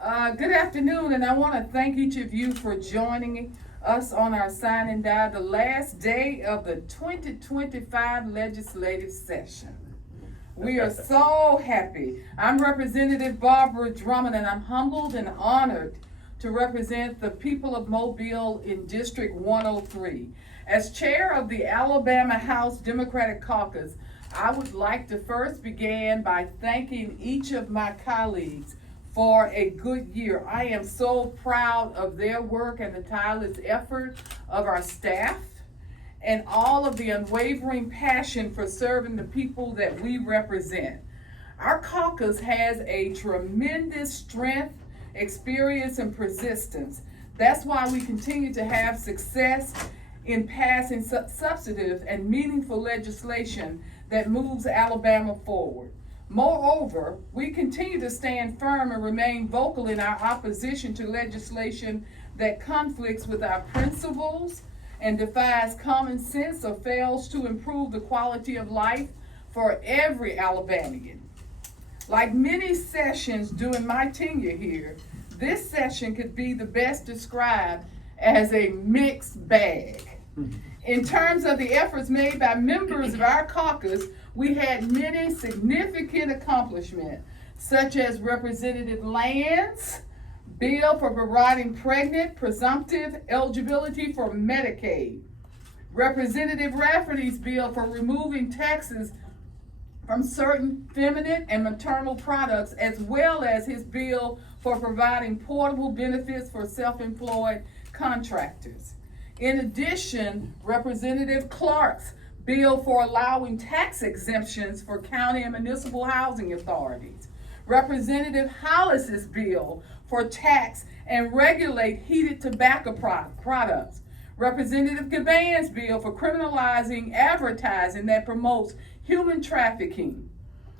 Good afternoon, and I want to thank each of you for joining us on our Sine and the last day of the 2025 legislative session. We are so happy. I'm Representative Barbara Drummond, and I'm humbled and honored to represent the people of Mobile in District 103. As chair of the Alabama House Democratic Caucus, I would like to first begin by thanking each of my colleagues for a good year. I am so proud of their work and the tireless effort of our staff and all of the unwavering passion for serving the people that we represent. Our caucus has a tremendous strength, experience, and persistence. That's why we continue to have success in passing substantive and meaningful legislation that moves Alabama forward. Moreover, we continue to stand firm and remain vocal in our opposition to legislation that conflicts with our principles and defies common sense or fails to improve the quality of life for every Alabamian. Like many sessions during my tenure here, this session could be the best described as a mixed bag. In terms of the efforts made by members of our caucus, we had many significant accomplishments, such as Representative Lawrence's bill for providing pregnant presumptive eligibility for Medicaid, Representative Rafferty's bill for removing taxes from certain feminine and maternal products, as well as his bill for providing portable benefits for self-employed contractors. In addition, Representative Clark's bill for allowing tax exemptions for county and municipal housing authorities, Representative Hollis's bill for tax and regulate heated tobacco products, Representative Gaban's bill for criminalizing advertising that promotes human trafficking,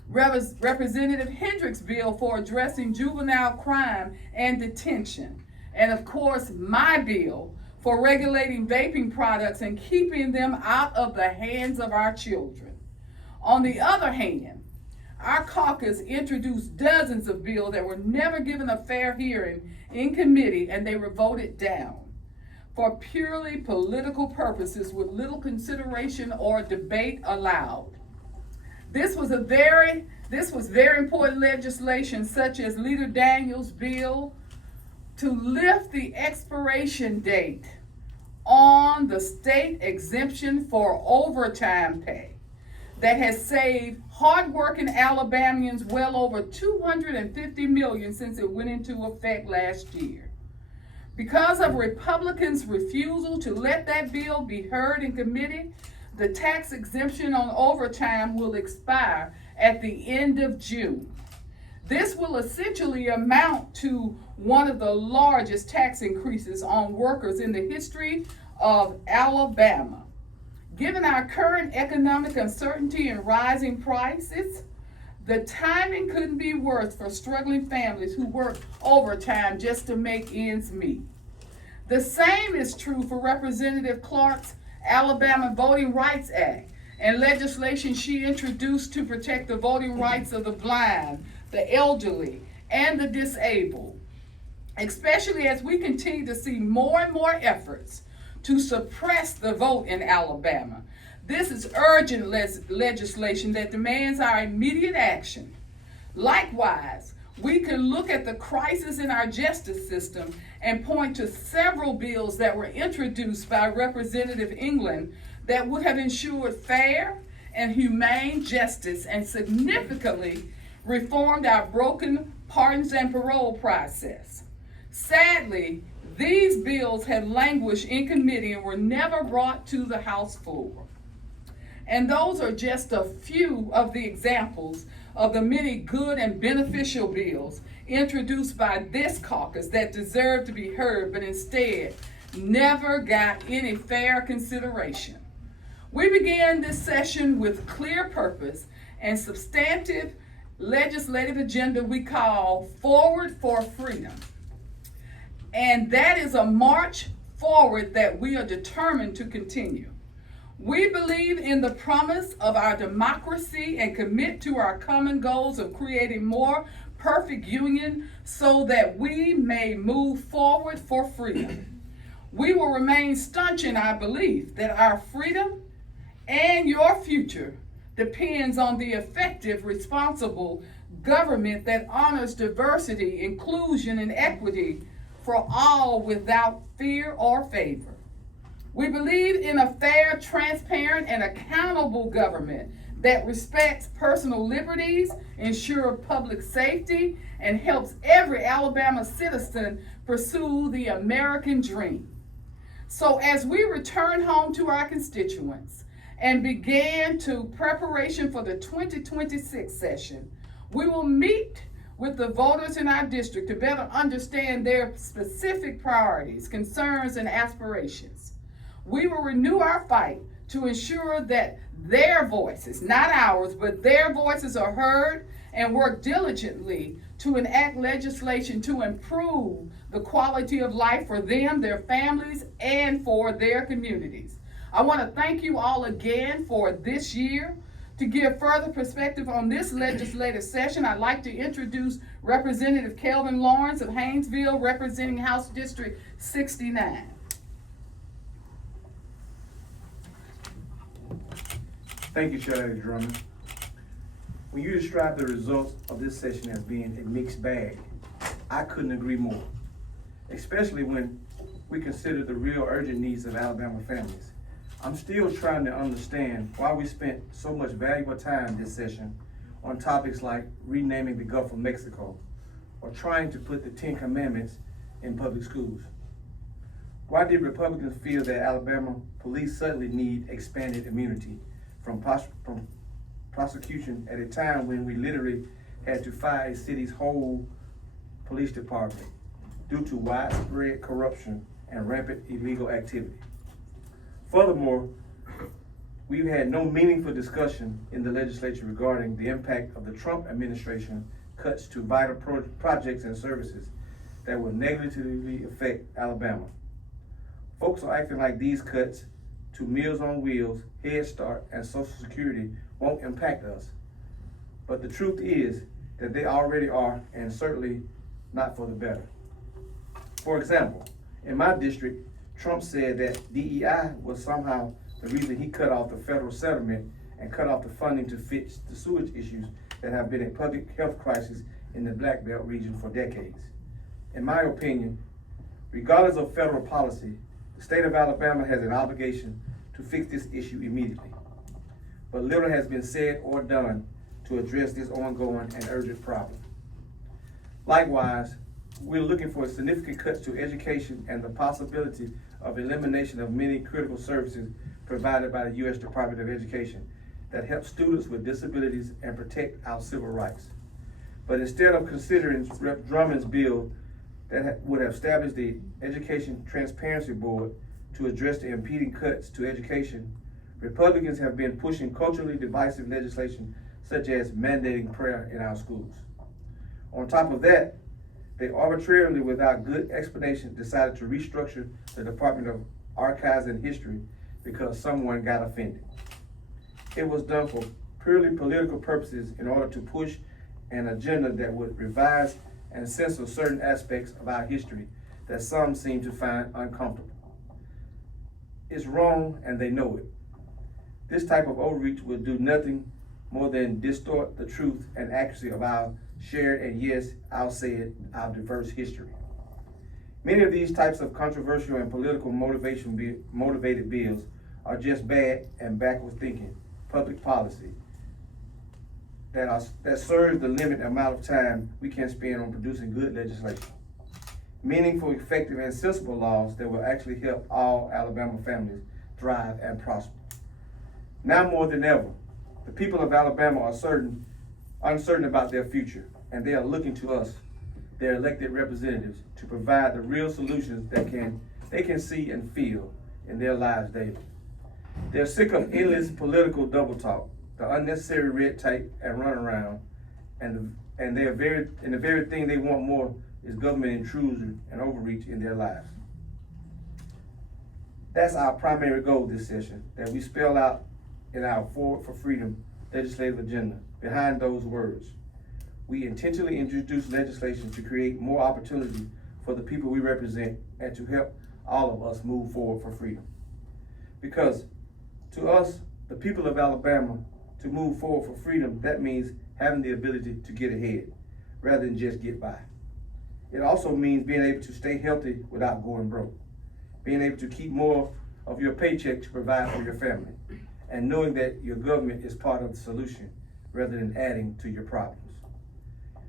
Representative Hendrick's bill for addressing juvenile crime and detention, and of course my bill for regulating vaping products and keeping them out of the hands of our children. On the other hand, our caucus introduced dozens of bills that were never given a fair hearing in committee, and they were voted down for purely political purposes with little consideration or debate allowed. This was very important legislation, such as Leader Daniels' bill to lift the expiration date on the state exemption for overtime pay that has saved hardworking Alabamians well over $250 million since it went into effect last year. Because of Republicans' refusal to let that bill be heard in committee, the tax exemption on overtime will expire at the end of June. This will essentially amount to one of the largest tax increases on workers in the history of Alabama. Given our current economic uncertainty and rising prices, the timing couldn't be worse for struggling families who work overtime just to make ends meet. The same is true for Representative Clark's Alabama Voting Rights Act and legislation she introduced to protect the voting rights of the blind, the elderly, and the disabled, especially as we continue to see more and more efforts to suppress the vote in Alabama. This is urgent legislation that demands our immediate action. Likewise, we can look at the crisis in our justice system and point to several bills that were introduced by Representative England that would have ensured fair and humane justice and significantly reformed our broken pardons and parole process. Sadly, these bills had languished in committee and were never brought to the House floor. And those are just a few of the examples of the many good and beneficial bills introduced by this caucus that deserve to be heard, but instead never got any fair consideration. We began this session with clear purpose and substantive legislative agenda we call Forward for Freedom. And that is a march forward that we are determined to continue. We believe in the promise of our democracy and commit to our common goals of creating more perfect union so that we may move forward for freedom. We will remain staunch in our belief that our freedom and your future depends on the effective, responsible government that honors diversity, inclusion, and equity for all without fear or favor. We believe in a fair, transparent, and accountable government that respects personal liberties, ensures public safety, and helps every Alabama citizen pursue the American dream. So as we return home to our constituents and begin to preparation for the 2026 session, we will meet with the voters in our district to better understand their specific priorities, concerns, and aspirations. We will renew our fight to ensure that their voices, not ours, but their voices are heard, and work diligently to enact legislation to improve the quality of life for them, their families, and for their communities. I want to thank you all again for this year. To give further perspective on this legislative session, I'd like to introduce Representative Kelvin Lawrence of Haynesville, representing House District 69. Thank you, Barbara Drummond. When you describe the results of this session as being a mixed bag, I couldn't agree more, especially when we consider the real urgent needs of Alabama families. I'm still trying to understand why we spent so much valuable time this session on topics like renaming the Gulf of Mexico or trying to put the 10 Commandments in public schools. Why did Republicans feel that Alabama police suddenly need expanded immunity from prosecution at a time when we literally had to fire a city's whole police department due to widespread corruption and rampant illegal activity? Furthermore, we've had no meaningful discussion in the legislature regarding the impact of the Trump administration cuts to vital projects and services that will negatively affect Alabama. Folks are acting like these cuts to Meals on Wheels, Head Start, and Social Security won't impact us. But the truth is that they already are, and certainly not for the better. For example, in my district, Trump said that DEI was somehow the reason he cut off the federal settlement and cut off the funding to fix the sewage issues that have been a public health crisis in the Black Belt region for decades. In my opinion, regardless of federal policy, the state of Alabama has an obligation to fix this issue immediately. But little has been said or done to address this ongoing and urgent problem. Likewise, we're looking for significant cuts to education and the possibility of elimination of many critical services provided by the U.S. Department of Education that help students with disabilities and protect our civil rights. But instead of considering Rep. Drummond's bill that would have established the Education Transparency Board to address the impeding cuts to education, Republicans have been pushing culturally divisive legislation such as mandating prayer in our schools. On top of that, they arbitrarily, without good explanation, decided to restructure the Department of Archives and History because someone got offended. It was done for purely political purposes in order to push an agenda that would revise and censor certain aspects of our history that some seem to find uncomfortable. It's wrong, and they know it. This type of overreach will do nothing more than distort the truth and accuracy of our shared and, yes, I'll say it, our diverse history. Many of these types of controversial and political motivated bills are just bad and backward thinking public policy that serves the limited amount of time we can spend on producing good legislation. Meaningful, effective, and sensible laws that will actually help all Alabama families thrive and prosper. Now more than ever, the people of Alabama are uncertain about their future, and they are looking to us, their elected representatives, to provide the real solutions that they can see and feel in their lives daily. They're sick of endless political double talk, the unnecessary red tape and runaround, and the very thing they want more is government intrusion and overreach in their lives. That's our primary goal this session, that we spell out in our Forward for Freedom legislative agenda behind those words. we intentionally introduce legislation to create more opportunity for the people we represent and to help all of us move forward for freedom. Because to us, the people of Alabama, to move forward for freedom, that means having the ability to get ahead rather than just get by. It also means being able to stay healthy without going broke, being able to keep more of your paycheck to provide for your family, and knowing that your government is part of the solution rather than adding to your problems.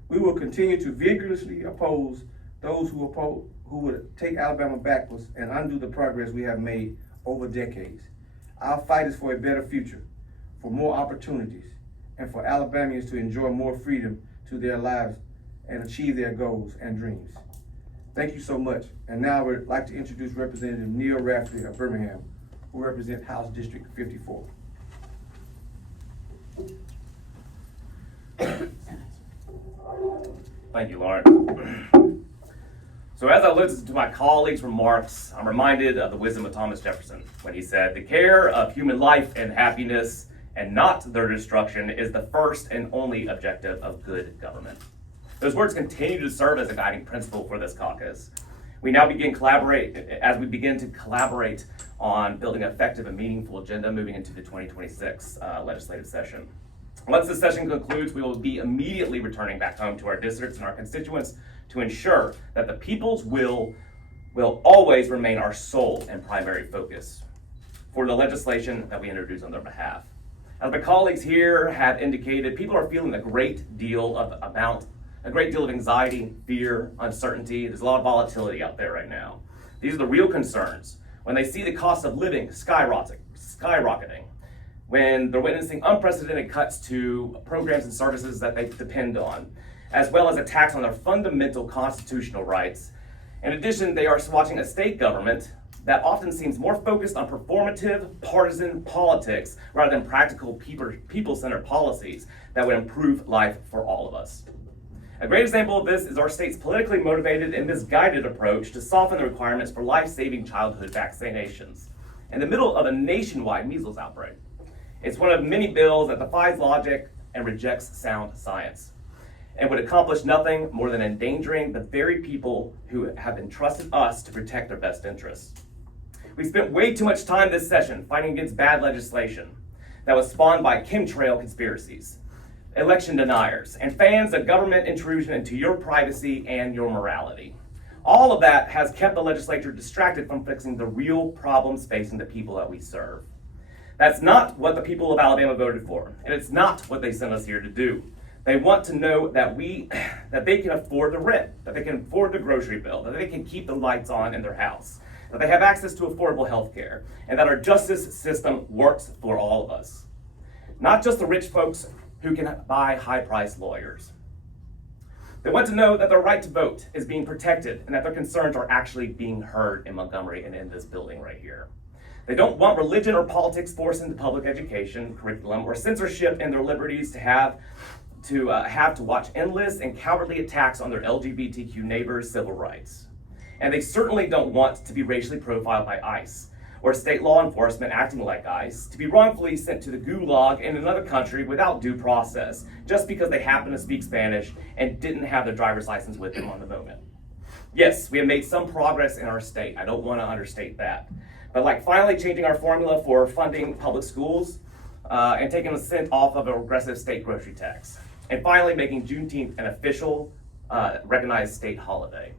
We will continue to vigorously oppose those who would take Alabama backwards and undo the progress we have made over decades. Our fight is for a better future, for more opportunities, and for Alabamians to enjoy more freedom to their lives and achieve their goals and dreams. Thank you so much. And now I would like to introduce Representative Neil Rafferty of Birmingham, who represents House District 54. Thank you, Lawrence. So as I listen to my colleagues' remarks, I'm reminded of the wisdom of Thomas Jefferson when he said, "The care of human life and happiness and not their destruction is the first and only objective of good government." Those words continue to serve as a guiding principle for this caucus. We now begin to collaborate on building an effective and meaningful agenda moving into the 2026 legislative session. Once this session concludes, we will be immediately returning back home to our districts and our constituents to ensure that the people's will always remain our sole and primary focus for the legislation that we introduce on their behalf. As my colleagues here have indicated, people are feeling a great deal of anxiety, fear, uncertainty. There's a lot of volatility out there right now. These are the real concerns when they see the cost of living skyrocketing, when they're witnessing unprecedented cuts to programs and services that they depend on, as well as attacks on their fundamental constitutional rights. In addition, they are watching a state government that often seems more focused on performative, partisan politics rather than practical, people-centered policies that would improve life for all of us. A great example of this is our state's politically motivated and misguided approach to soften the requirements for life-saving childhood vaccinations in the middle of a nationwide measles outbreak. It's one of many bills that defies logic and rejects sound science, and would accomplish nothing more than endangering the very people who have entrusted us to protect their best interests. We spent way too much time this session fighting against bad legislation that was spawned by chemtrail conspiracies, election deniers, and fans of government intrusion into your privacy and your morality. All of that has kept the legislature distracted from fixing the real problems facing the people that we serve. That's not what the people of Alabama voted for, and it's not what they sent us here to do. They want to know that they can afford the rent, that they can afford the grocery bill, that they can keep the lights on in their house, that they have access to affordable health care, and that our justice system works for all of us. Not just the rich folks who can buy high-priced lawyers. They want to know that their right to vote is being protected and that their concerns are actually being heard in Montgomery and in this building right here. They don't want religion or politics forced into public education curriculum or censorship in their liberties to have to watch endless and cowardly attacks on their LGBTQ neighbors' civil rights. And they certainly don't want to be racially profiled by ICE or state law enforcement acting like ICE, to be wrongfully sent to the gulag in another country without due process, just because they happen to speak Spanish and didn't have their driver's license with them on the moment. Yes, we have made some progress in our state. I don't want to understate that. But like finally changing our formula for funding public schools and taking a cent off of a regressive state grocery tax. And finally making Juneteenth an official recognized state holiday.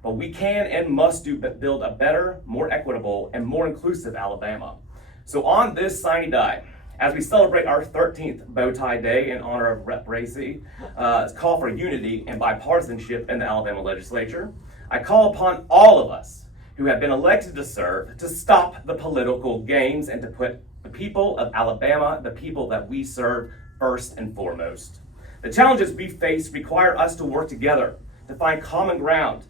But we can and must build a better, more equitable, and more inclusive Alabama. So on this Sine Die, as we celebrate our 13th bow tie day in honor of Rep. Racy, call for unity and bipartisanship in the Alabama legislature, I call upon all of us who have been elected to serve to stop the political games and to put the people of Alabama, the people that we serve, first and foremost. The challenges we face require us to work together to find common ground.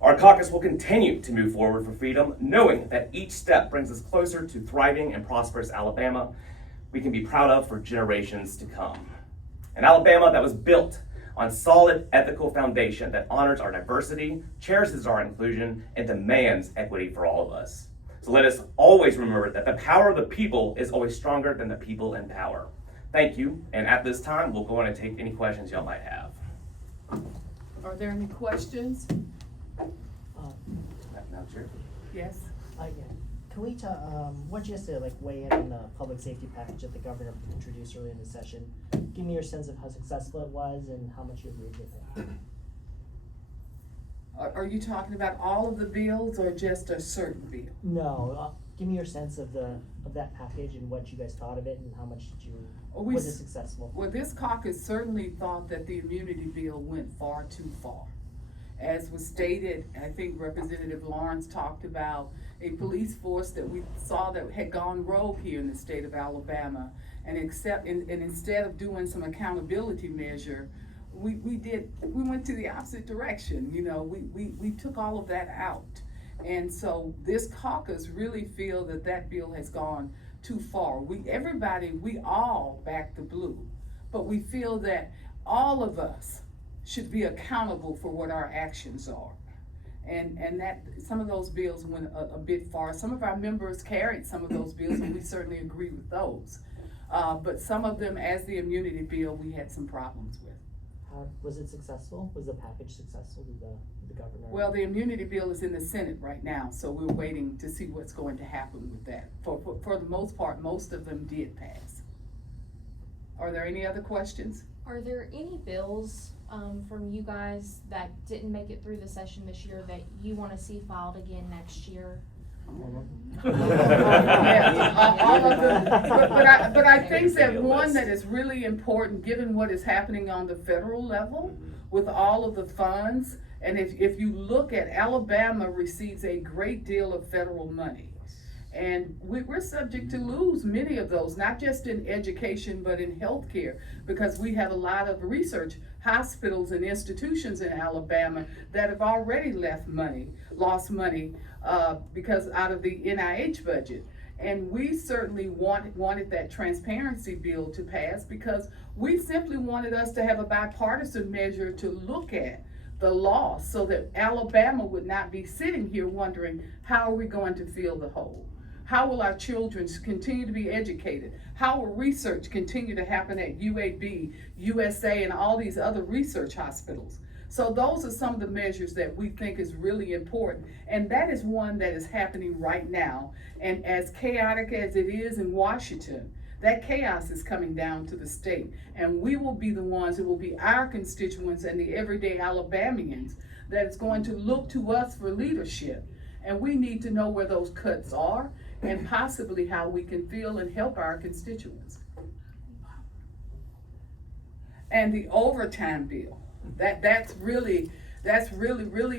Our caucus will continue to move forward for freedom, knowing that each step brings us closer to thriving and prosperous Alabama we can be proud of for generations to come. An Alabama that was built on solid ethical foundation that honors our diversity, cherishes our inclusion, and demands equity for all of us. So let us always remember that the power of the people is always stronger than the people in power. Thank you, and at this time, we'll go on and take any questions y'all might have. Are there any questions? Madam Chair? Yes? Yeah. Can we talk, want you guys to weigh in on the public safety package that the governor introduced earlier in the session? Give me your sense of how successful it was and how much you agreed with it. Are you talking about all of the bills or just a certain bill? No, give me your sense of that package and what you guys thought of it and how much was it successful? Well, this caucus certainly thought that the immunity bill went far too far. As was stated, I think Representative Lawrence talked about a police force that we saw that had gone rogue here in the state of Alabama. And instead of doing some accountability measure, we went to the opposite direction. We took all of that out. And so this caucus really feel that bill has gone too far. We all back the blue, but we feel that all of us should be accountable for what our actions are. And that some of those bills went a bit far. Some of our members carried some of those bills, and we certainly agree with those. But some of them, as the immunity bill, we had some problems with. Was it successful? Was the package successful? Did the governor? Well, the immunity bill is in the Senate right now, so we're waiting to see what's going to happen with that. For the most part, most of them did pass. Are there any other questions? Are there any bills from you guys that didn't make it through the session this year that you want to see filed again next year? Yeah, all of them. But I think that one that is really important, given what is happening on the federal level with all of the funds, and if you look at Alabama receives a great deal of federal money. And we're subject to lose many of those, not just in education, but in healthcare, because we have a lot of research hospitals and institutions in Alabama that have already lost money because out of the NIH budget. And we certainly wanted that transparency bill to pass because we simply wanted us to have a bipartisan measure to look at the loss so that Alabama would not be sitting here wondering, how are we going to fill the hole? How will our children continue to be educated? How will research continue to happen at UAB, USA, and all these other research hospitals? So those are some of the measures that we think is really important. And that is one that is happening right now. And as chaotic as it is in Washington, that chaos is coming down to the state. And we will be the ones, it will be our constituents and the everyday Alabamians that is going to look to us for leadership. And we need to know where those cuts are and possibly how we can feel and help our constituents. And the overtime bill, that's really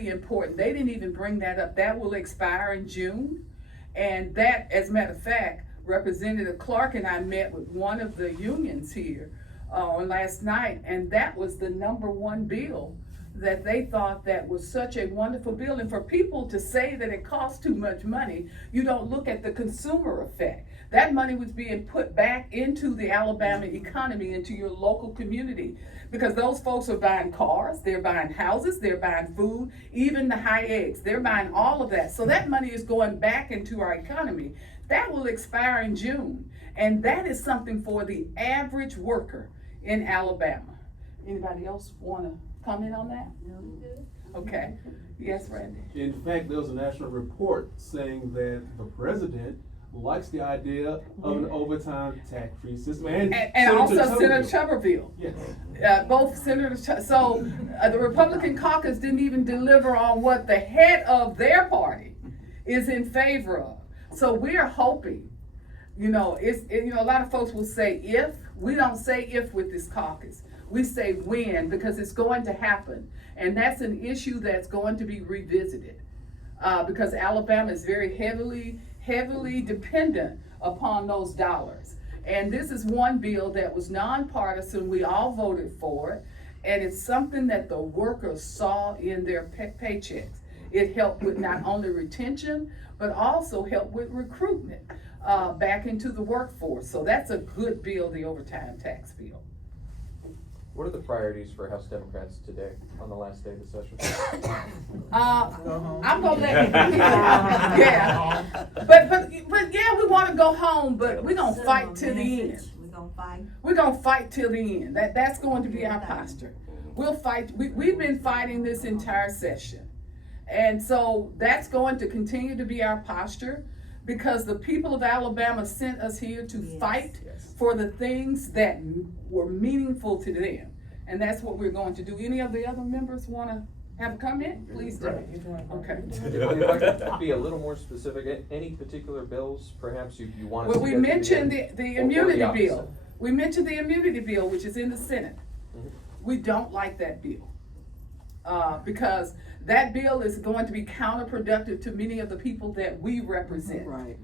important. They didn't even bring that up. That will expire in June. And that, as a matter of fact, Representative Clark and I met with one of the unions here on last night, and that was the #1 bill that they thought that was such a wonderful bill. And for people to say that it costs too much money, you don't look at the consumer effect. That money was being put back into the Alabama economy, into your local community, because those folks are buying cars, they're buying houses, they're buying food, even the high eggs, they're buying all of that. So that money is going back into our economy. That will expire in June. And that is something for the average worker in Alabama. Anybody else want to comment on that? No. Okay. Yes, Randy. In fact, there was a national report saying that the president likes the idea of an overtime tax-free system, and also Senator Tuberville. Yes. Both Senators. So the Republican caucus didn't even deliver on what the head of their party is in favor of. So we're hoping. A lot of folks will say if. We don't say if with this caucus. We say when, because it's going to happen. And that's an issue that's going to be revisited because Alabama is very heavily dependent upon those dollars. And this is one bill that was nonpartisan. We all voted for it. And it's something that the workers saw in their paychecks. It helped with not only retention, but also helped with recruitment back into the workforce. So that's a good bill, the overtime tax bill. What are the priorities for House Democrats today on the last day of the session? I'm gonna let yeah. But yeah, we want to go home, but we're gonna fight to the end. gonna fight? We're gonna fight till the end. That's going to be our posture. We'll fight. We've been fighting this entire session. And so that's going to continue to be our posture, because the people of Alabama sent us here to fight for the things that were meaningful to them. And that's what we're going to do. Any of the other members wanna have a comment? Please do. Okay. If I could be a little more specific, any particular bills perhaps you want us Well, to we get to mentioned end? the Or immunity opposite? bill. We mentioned the immunity bill, which is in the Senate. Mhm. We don't like that bill. Because that bill is going to be counterproductive to many of the people that we represent. Right.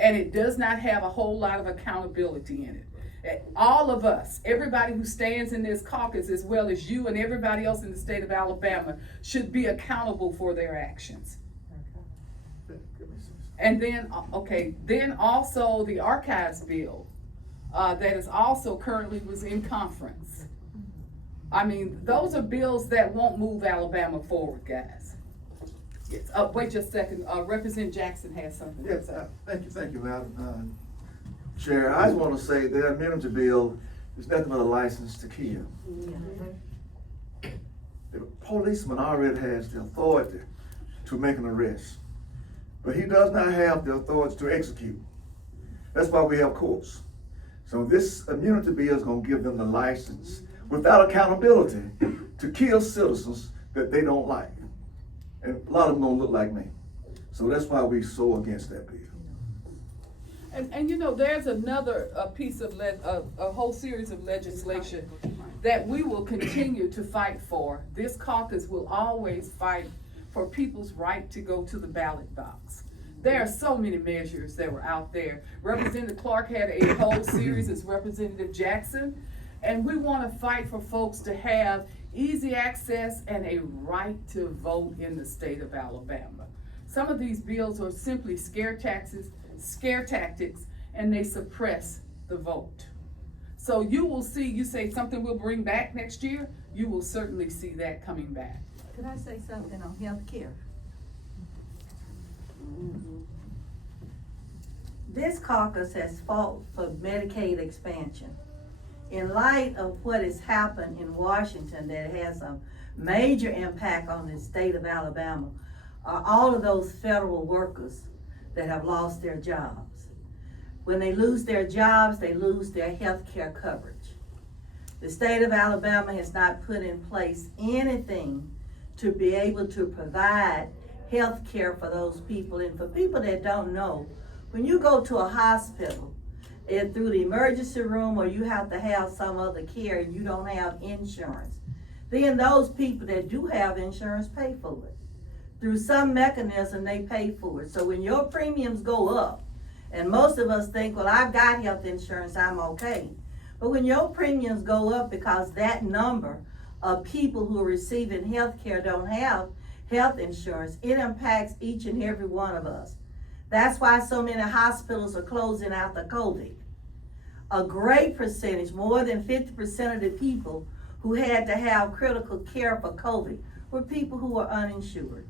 And it does not have a whole lot of accountability in it. All of us, everybody who stands in this caucus, as well as you and everybody else in the state of Alabama, should be accountable for their actions. And then, then also the archives bill, that is also currently was in conference. I mean, those are bills that won't move Alabama forward, guys. Yes, wait just a second, Representative Jackson has something to Yes, say. thank you, Madam Chair. I just want to say that immunity bill is nothing but a license to kill. The policeman already has the authority to make an arrest, but he does not have the authority to execute. That's why we have courts. So this immunity bill is going to give them the license, without accountability, to kill citizens that they don't like. And a lot of them don't look like me. So that's why we so against that bill. And you know, there's another piece of a whole series of legislation that we will continue to fight for. This caucus will always fight for people's right to go to the ballot box. There are so many measures that were out there. Representative Clark had a whole series as Representative Jackson, and we want to fight for folks to have easy access and a right to vote in the state of Alabama. Some of these bills are simply scare tactics, and they suppress the vote. So you will see, you say something we'll bring back next year, you will certainly see that coming back. Could I say something on health care? This caucus has fought for Medicaid expansion. In light of what has happened in Washington that has a major impact on the state of Alabama, are all of those federal workers that have lost their jobs. When they lose their jobs, they lose their health care coverage. The state of Alabama has not put in place anything to be able to provide health care for those people. And for people that don't know, when you go to a hospital, and through the emergency room, or you have to have some other care and you don't have insurance, then those people that do have insurance pay for it. Through some mechanism, they pay for it. So when your premiums go up, and most of us think, well, I've got health insurance, I'm okay. But when your premiums go up because that number of people who are receiving health care don't have health insurance, it impacts each and every one of us. That's why so many hospitals are closing after COVID. A great percentage, more than 50% of the people who had to have critical care for COVID were people who were uninsured.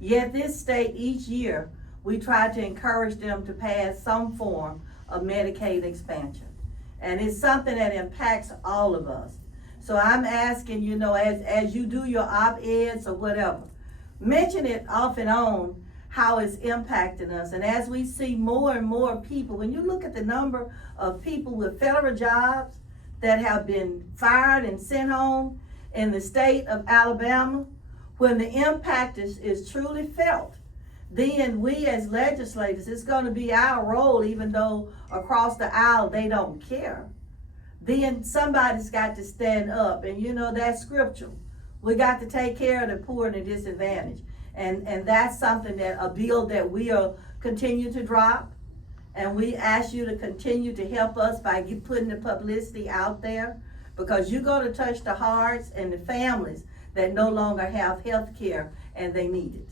Yet this state, each year, we try to encourage them to pass some form of Medicaid expansion. And it's something that impacts all of us. So I'm asking, you know, as you do your op-eds or whatever, mention it off and on how it's impacting us. And as we see more and more people, when you look at the number of people with federal jobs that have been fired and sent home in the state of Alabama, when the impact is truly felt, then we as legislators, it's going to be our role, even though across the aisle they don't care. Then somebody's got to stand up, and you know that's scriptural. We got to take care of the poor and the disadvantaged. And that's something that, a bill that we'll continue to drop. And we ask you to continue to help us by putting the publicity out there, because you're going to touch the hearts and the families that no longer have health care and they need it.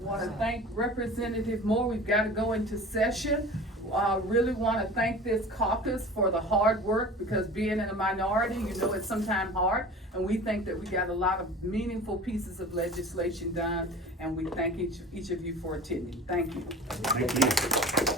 I want to thank Representative Moore. We've got to go into session. Really want to thank this caucus for the hard work, because being in a minority, you know, it's sometimes hard. And we think that we got a lot of meaningful pieces of legislation done, and we thank each of you for attending. Thank you. Thank you.